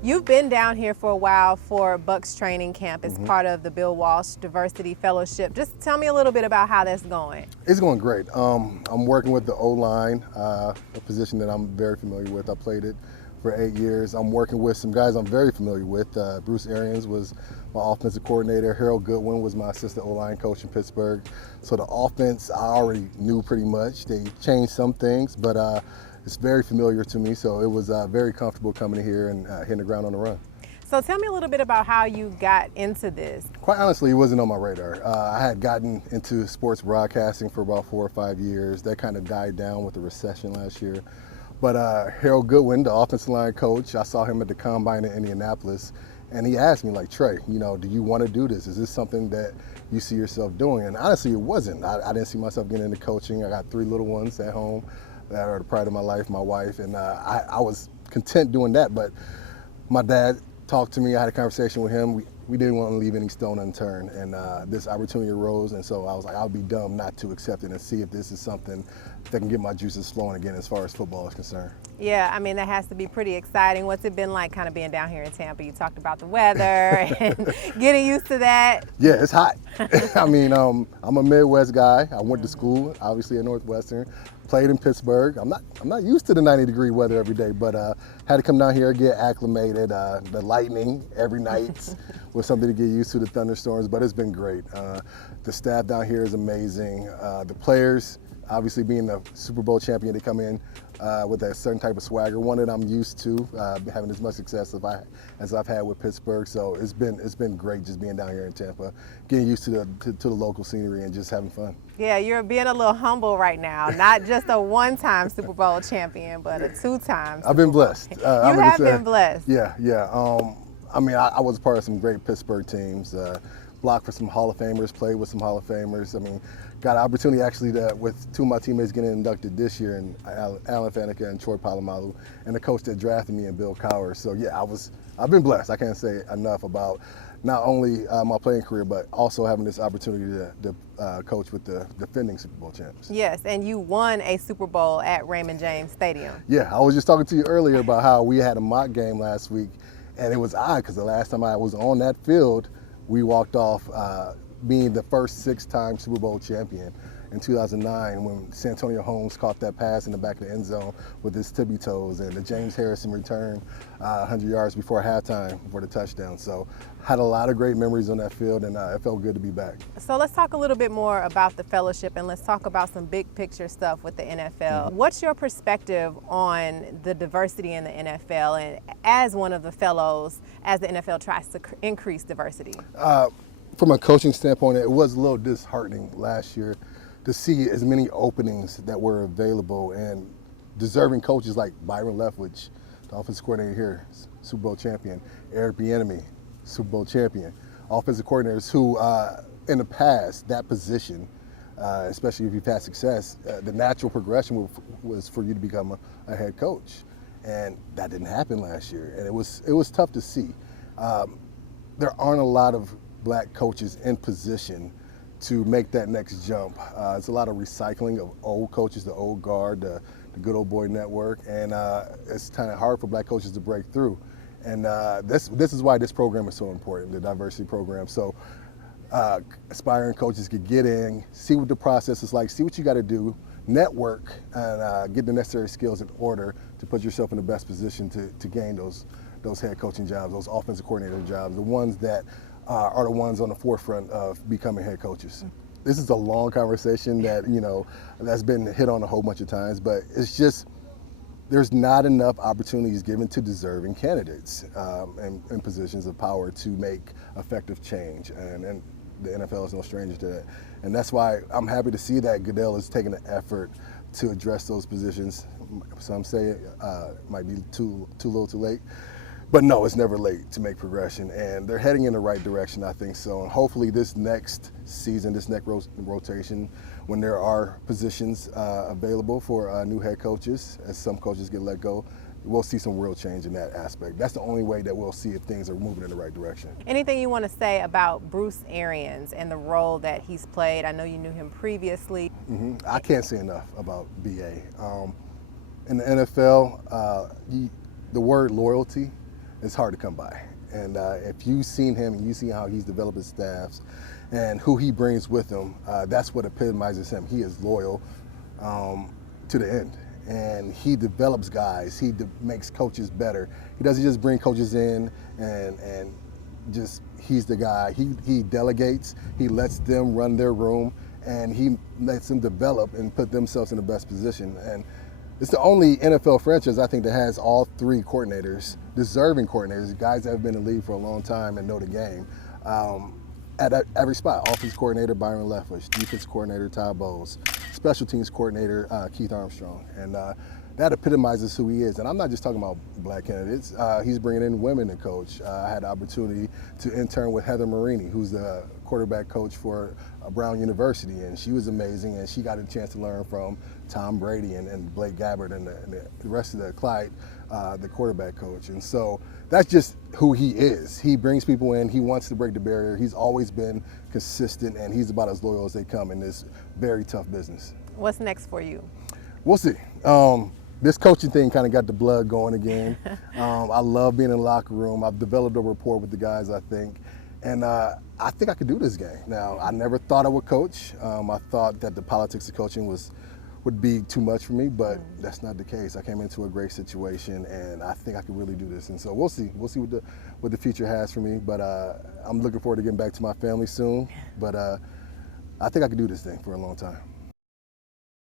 You've been down here for a while for Bucs training camp as part of the Bill Walsh Diversity Fellowship. Just tell me a little bit about how that's going. It's going great. I'm working with the O-line, a position that I'm very familiar with. I played it for 8 years. I'm working with some guys I'm very familiar with. Bruce Arians was my offensive coordinator. Harold Goodwin was my assistant O-line coach in Pittsburgh. So the offense I already knew pretty much. They changed some things, but it's very familiar to me. So it was very comfortable coming here and hitting the ground on the run. So tell me a little bit about how you got into this. Quite honestly, it wasn't on my radar. I had gotten into sports broadcasting for about 4 or 5 years. That kind of died down with the recession last year. But Harold Goodwin, the offensive line coach, I saw him at the Combine in Indianapolis, and he asked me, like, Trai, do you want to do this? Is this something that you see yourself doing? And honestly, it wasn't. I didn't see myself getting into coaching. I got 3 little ones at home that are the pride of my life, my wife, and I was content doing that. But my dad talked to me. I had a conversation with him. We didn't want to leave any stone unturned, and this opportunity arose, and so I was like, I'll be dumb not to accept it and see if this is something that can get my juices flowing again as far as football is concerned. Yeah, I mean, that has to be pretty exciting. What's it been like kind of being down here in Tampa? You talked about the weather and getting used to that. Yeah, it's hot. I mean, I'm a Midwest guy. I went to school, obviously at Northwestern. Played in Pittsburgh. I'm not used to the 90-degree weather every day, but had to come down here, get acclimated. The lightning every night was something to get used to, the thunderstorms, but it's been great. The staff down here is amazing. The players, obviously being the Super Bowl champion, they come in with a certain type of swagger, one that I'm used to, having as much success as I've had with Pittsburgh. So it's been great just being down here in Tampa, getting used to the local scenery and just having fun. Yeah, you're being a little humble right now. Not just a one-time Super Bowl champion, but a 2-time. I've been blessed. You have been blessed. Yeah. I mean, I was a part of some great Pittsburgh teams. Blocked for some Hall of Famers, played with some Hall of Famers. I mean, got an opportunity actually with 2 of my teammates getting inducted this year, and Alan Faneca and Troy Polamalu, and the coach that drafted me and Bill Cowher. So yeah, I've been blessed. I can't say enough about not only my playing career, but also having this opportunity to coach with the defending Super Bowl champs. Yes, and you won a Super Bowl at Raymond James Stadium. Yeah, I was just talking to you earlier about how we had a mock game last week, and it was odd because the last time I was on that field, we walked off being the first 6-time Super Bowl champion in 2009 when Santonio Holmes caught that pass in the back of the end zone with his tippy toes, and the James Harrison return 100 yards before halftime for the touchdown. So had a lot of great memories on that field, and it felt good to be back. So let's talk a little bit more about the fellowship, and let's talk about some big picture stuff with the NFL. What's your perspective on the diversity in the NFL, and as one of the fellows, as the NFL tries to increase diversity? From a coaching standpoint, it was a little disheartening last year to see as many openings that were available, and deserving coaches like Byron Leftwich, the offensive coordinator here, Super Bowl champion, Eric Bieniemy, Super Bowl champion, offensive coordinators who, in the past, that position, especially if you've had success, the natural progression was for you to become a head coach, and that didn't happen last year, and it was tough to see. There aren't a lot of black coaches in position to make that next jump. It's a lot of recycling of old coaches, the old guard, the good old boy network, and it's kind of hard for black coaches to break through. And this is why this program is so important, the diversity program. So aspiring coaches could get in, see what the process is like, see what you got to do, network, and get the necessary skills in order to put yourself in the best position to gain those head coaching jobs, those offensive coordinator jobs, the ones that are the ones on the forefront of becoming head coaches. This is a long conversation that, that's been hit on a whole bunch of times, but it's just, there's not enough opportunities given to deserving candidates in positions of power to make effective change, and the NFL is no stranger to that. And that's why I'm happy to see that Goodell is taking the effort to address those positions. Some say it might be too little too late. But no, it's never late to make progression, and they're heading in the right direction, I think so. And hopefully this next season, this next rotation, when there are positions available for new head coaches, as some coaches get let go, we'll see some real change in that aspect. That's the only way that we'll see if things are moving in the right direction. Anything you want to say about Bruce Arians and the role that he's played? I know you knew him previously. I can't say enough about BA. In the NFL, the word loyalty is hard to come by. And if you've seen him and you see how he's developed his staffs and who he brings with him, that's what epitomizes him. He is loyal to the end. And he develops guys. He makes coaches better. He doesn't just bring coaches in and just he's the guy. He delegates. He lets them run their room, and he lets them develop and put themselves in the best position. And it's the only NFL franchise, I think, that has all three coordinators, deserving coordinators, guys that have been in the league for a long time and know the game, at every spot. Offense coordinator, Byron Leftwich. Defense coordinator, Todd Bowles. Special teams coordinator, Keith Armstrong. And that epitomizes who he is. And I'm not just talking about black candidates. He's bringing in women to coach. I had the opportunity to intern with Heather Marini, who's the quarterback coach for Brown University, and she was amazing, and she got a chance to learn from Tom Brady and Blake Gabbert and the rest of the Clyde, the quarterback coach. And so that's just who he is. He brings people in. He wants to break the barrier. He's always been consistent, and he's about as loyal as they come in this very tough business. What's next for you? We'll see. This coaching thing kind of got the blood going again. I love being in the locker room. I've developed a rapport with the guys, I think. And I think I could do this game. Now, I never thought I would coach. I thought that the politics of coaching would be too much for me, but that's not the case. I came into a great situation, and I think I could really do this. And so we'll see. We'll see what the future has for me. But I'm looking forward to getting back to my family soon. But I think I could do this thing for a long time.